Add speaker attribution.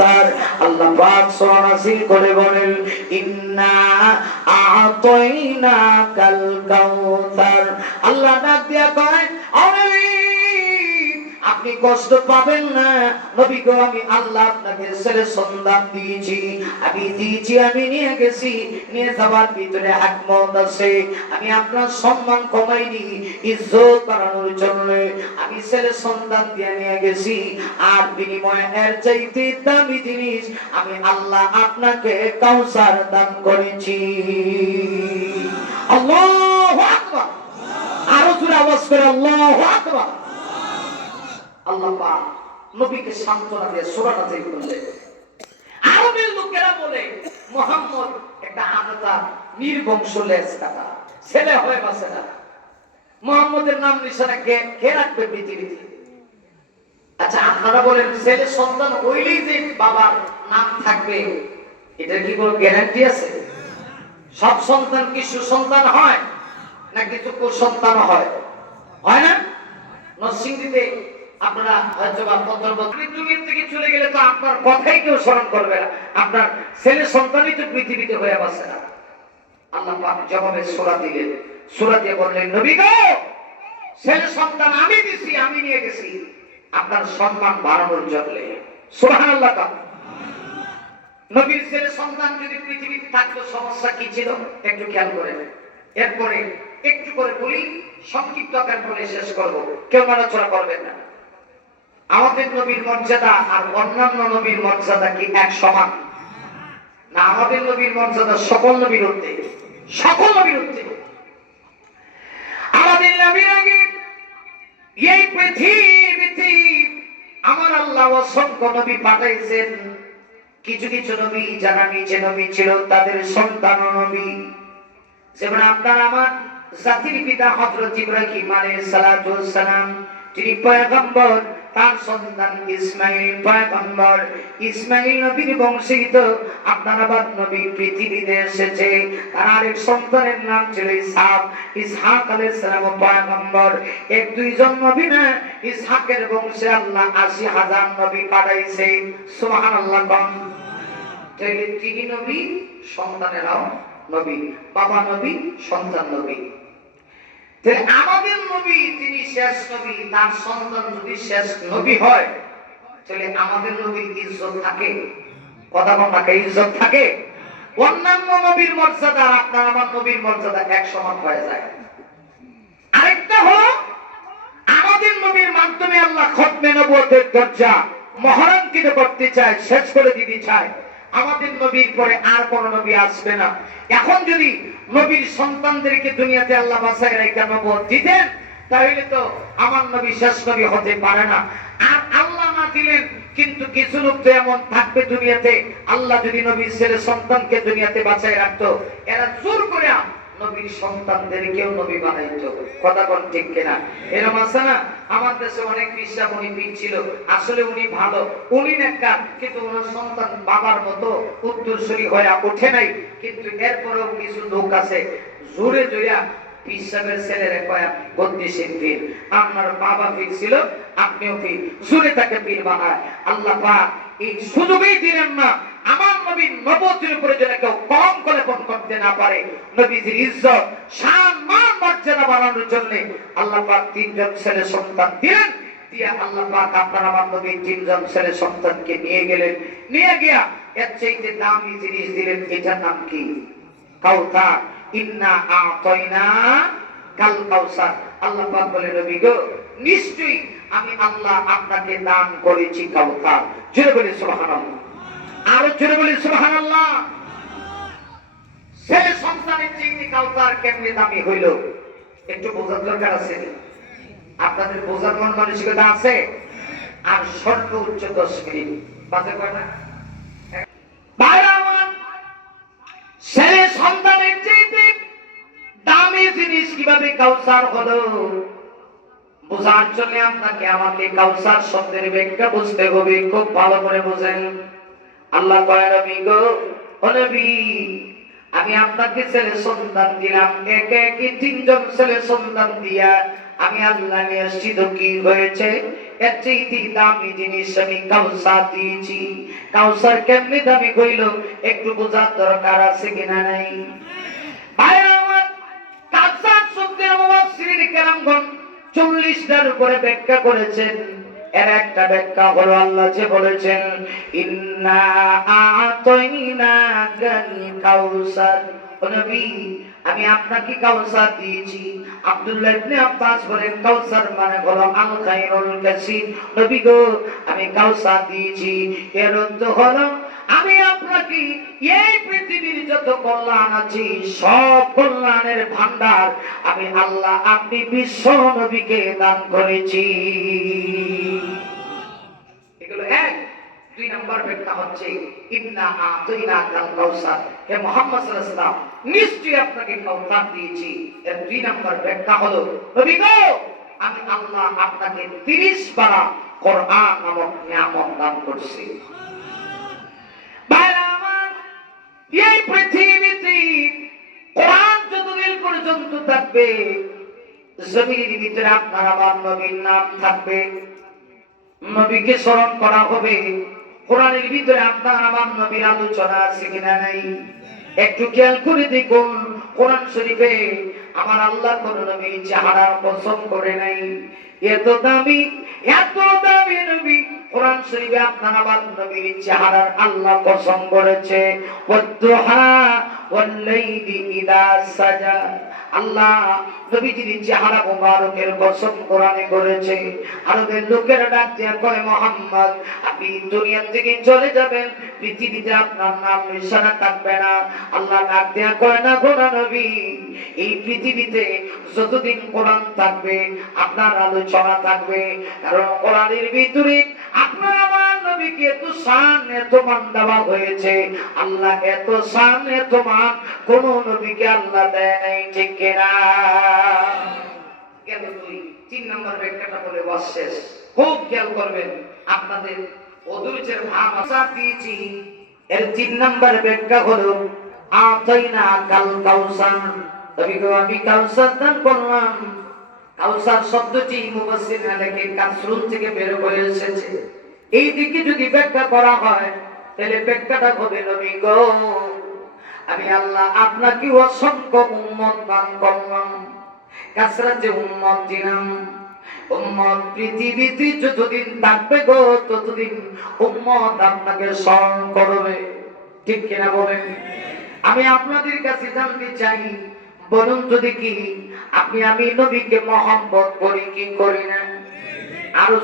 Speaker 1: কাউসার আল্লাহ পাক সূরা নাসিল করে বলেন, ইন্না আ'তাইনা কাল কাউসার আল্লাহ ডাক দিয়া কয়, আরে আপনি কষ্ট পাবেন না। নবী গো, আমি আল্লাহ আপনাকে ছেলে সন্ধান দিয়েছি। আমি দিয়েছি, আমি নিয়ে গেছি। নিয়ে যাওয়ার ভিতরে একমত আছে। আমি আপনার সম্মান কমাইনি, ইজ্জত বাড়ানোর জন্য। আমি ছেলে সন্তান দিয়ে নিয়ে গেছি। আর বিনিময়ে এর চাইতে দামি জিনিস, আমি আল্লাহ আপনাকে কাউসার দান করেছি। আল্লাহু আকবার। আরও জোরে আওয়াজ করে, আল্লাহু আকবার। আল্লাহ পাক নবীকে সান্ত্বনা দিয়ে সূরা নাযিল করলেন। আরবের লোকেরা বলে, মোহাম্মদ একটা আদতা নির্বংশ লেজ কাটা ছেলে হয়ে বাসে না। মোহাম্মদের নাম নিশানা কে কে রাখবে পৃথিবীতে? আচ্ছা আপনারা বলেন, ছেলে সন্তান হইলেই যে বাবার নাম থাকবে, এটা কি কোনো গ্যারান্টি আছে? সব সন্তান কি সুসন্তান হয় না কিছু কুসন্তান হয়? হয় না? নরসিংদীতে আপনারা কথাই কেউ স্মরণ করবে না। আপনার আল্লাহ সন্তান সম্মান বাড়ানোর জন্য। কা নবীর সন্তান যদি থাকতো, সমস্যা কি ছিল? একটু খেয়াল করে। এরপরে একটু করে বলি, সংক্ষিপ্ত শেষ করব। কেউ নড়াচড়া করবেন না। আমাদের নবীর মর্যাদা আর অন্যান্য নবীর মর্যাদা কি এক সমান? না, আমাদের নবীর মর্যাদা সকল নবীর ঊর্ধ্বে। সকল নবীর ঊর্ধ্বে। আমাদের নবীর আগে এই পৃথিবীতে আমার আল্লাহ অসংখ্য নবী পাঠাইছেন। কিছু কিছু নবী, যারা নিচে নবী ছিল, তাদের সন্তান নবী। যেমন আপনার আমার জাতির পিতা হযরত ইব্রাহিম আলাইহিস সালাম, তিনি পয়গম্বর তার সন্তান ইসমাইল পয়গম্বর। ইসমাইল নবীর বংশীত। আপনার আবার নবী পৃথিবীতে এসেছে। তার আরেক সন্তানের নাম ছিল ইসহাক। ইসহাক আলাইহিস সালাম পয়গম্বর। এক দুইজন নবী না ইসহাকের বংশে আল্লাহ আশি হাজার নবী পাঠাইছে। সুবহানাল্লাহ কম তিনি নবী, সন্তানেরাও নবী, বাবা নবী, সন্তান নবী। আমাদের নবী তিনি শেষ নবী, তার সন্তান যদি শেষ নবী হয়, তাহলে আমাদের নবীর ইজ্জত থাকে? কথা কথাকে ইজ্জত থাকে? অন্যান্য নবীর মর্যাদা আর আপনার আমার নবীর মর্যাদা এক সমান হয়ে যায়। আরেকটা হলো, আমাদের নবীর মাধ্যমে আল্লাহ খতমে নবুয়তের দরজা মহারাঙ্কিত করতে চায়, শেষ করে দিতে চায়। আমাদের নবীর পরে আর কোন নবী আসবে না। এখন যদি নবীর সন্তানদেরকে দুনিয়াতে আল্লাহ বাসায় রেখে নবুয়ত দিতেন, তাহলে তো আমার নবী শেষ নবী হতে পারে না। আর আল্লাহ না দিলেন, কিন্তু কিছু লোক তো এমন থাকবে দুনিয়াতে, আল্লাহ যদি নবীর ছেলে সন্তানকে দুনিয়াতে বাঁচায় রাখতো, এরা জোর করে নবীর সন্তানদেরকেও নবী কথা ঠিক কিনা? আছে না? আমার দেশে অনেক বিশ্বাস উনি ছিল, আসলে উনি ভালো। উনি কিন্তু ওনার সন্তান বাবার মতো উত্তরসূরি হয়ে ওঠে নাই। কিন্তু কিছু লোক আছে, জোরে জোরিয়া পিসাবের ছেলেরা কয় আপনি পীর, আপনার বাবা পীর ছিল, আপনিও পীর। জোরে তাকে পীর বানায়। আল্লাহ পাক এই সুযোগই দিলেন না। না নিয়ে গেলেন। নিয়ে গিয়া এর দামি জিনিস দিলেন, এটার নাম কি? ইন্না কাল কাউসার। আল্লাহ বলে, নবী গো, নিশ্চয়ই আমি আল্লাহ আপনাকে দান করেছি কাউসার। জোরে বলি, সুবহানাল্লাহ। আরও বলি সন্তানের কেমনে দামি হইল? একটু বোঝার দরকার আছে। আপনাদের বোঝার মন মানসিকতা আছে? আর উচ্চ দশ মিনিট। বাজে কয় না? ছেলে সন্তানের চেয়ে দামি জিনিস কীভাবে কাউসার হলো? বোঝার জন্য আপনাকে আমাকে কাউসার শব্দের ব্যাখ্যা বুঝতে হবে। খুব ভালো করে বোঝেন। আল্লাহ আমি আপনাকে ছেলে সন্তান দিলাম। একে একে তিনজন ছেলে সন্তান দিয়া আমি আল্লাহ নিয়ে আসছি। তো কি হয়েছে। এর চাইতে দামি জিনিস আমি কাউসার দিয়েছি। কাউসার কেমনি দামি কইল, একটু বোঝার দরকার আছে কিনা নাই? চল্লিশটার উপরে ব্যাখ্যা করেছেন। এর একটা ব্যাখ্যা হলো আল্লাহ যে বলেছেন আমি আপনাকে কাউসার দিয়েছি। আব্দুল্লাহ মানে এই পৃথিবীর যত কল্যাণ আছে, সব কল্যাণের আমি আল্লাহ আপনি বিশ্ব নবীকে দান করেছি। দুই নম্বর ব্যাখ্যা হচ্ছে, ইন্না আতাইনা কাল কাউসার হে মুহাম্মদ সাল্লাল্লাহু নিশ্চয়ই আপনাকে কাউসার দিয়েছি। এর দুই নম্বর ব্যাখ্যা হলো, নবী গো, আমি আল্লাহ আপনাকে 30 পারা কোরআন নামক নিয়ামত দান করছি। এই পৃথিবীতে কোরআন যতদিন পর্যন্ত থাকবে জমির ভিতরে আপনার আমার নবীর নাম থাকবে। নবীকে স্মরণ করা হবে। কোরআনের ভিতরে আপনার আমার নবীর আলোচনা আছে কিনা নাই? একটু খেয়াল করে দেখুন, কোরআন শরীফে আমার আল্লাহ কোন নবীর চেহারা পছন্দ করে নাই। এত দামি এত দামি নবী। কোরআন শরীফে আপনার আমার নবীর চেহারার আল্লাহ পছন্দ করেছে। সাজা। আল্লাহ নবীজির চেহারা মোবারকের কসম কোরআনে করেছে। আরবের ডাক মোহাম্মদ, আপনি থেকে চলে যাবেন, পৃথিবীতে আপনার নাম নিশানা থাকবে না। আল্লাহ ডাক দিয়া কয় না নবী, এই পৃথিবীতে যতদিন কোরআন থাকবে, আপনার আলোচনা থাকবে, কারণ কোরআনের ভিতরে আপনার নবীকে এত শান এত মান দেওয়া হয়েছে। আল্লাহ এত শান এত মান কোন নবীকে আল্লাহ দেয় নাই ঠিক কিনা? গেল দুই। তিন নম্বর ব্যাখ্যাটা বলে বস শেষ। খুব খেয়াল করবেন আপনাদের অধৈর্যের ভাব আশা দিয়েছি। এর তিন নম্বর ব্যাখ্যা হলো আতাইনা কাল কাউসার। তবে আমি কাউসার দান করলাম। কাউসার শব্দটি মুবাসসির লেখে কাসরুন থেকে বের করে এসেছে। এই দিকে যদি ব্যাখ্যা করা হয়, তাহলে ব্যাখ্যাটা হবে নবী আমি আল্লাহ আপনাকে অসংখ্য উম্মত দান করলাম। কাসরাতে উম্মত দিলাম। উম্মত পৃথিবীতে যতদিন থাকবে গো, ততদিন উম্মত আপনাকে স্মরণ করবে। ঠিক কিনা বলেন? আমি আপনাদের কাছে জানতে চাই, বলুন যদি কি, আপনি আমি নবীকে মহব্বত করি কি করি না? আরও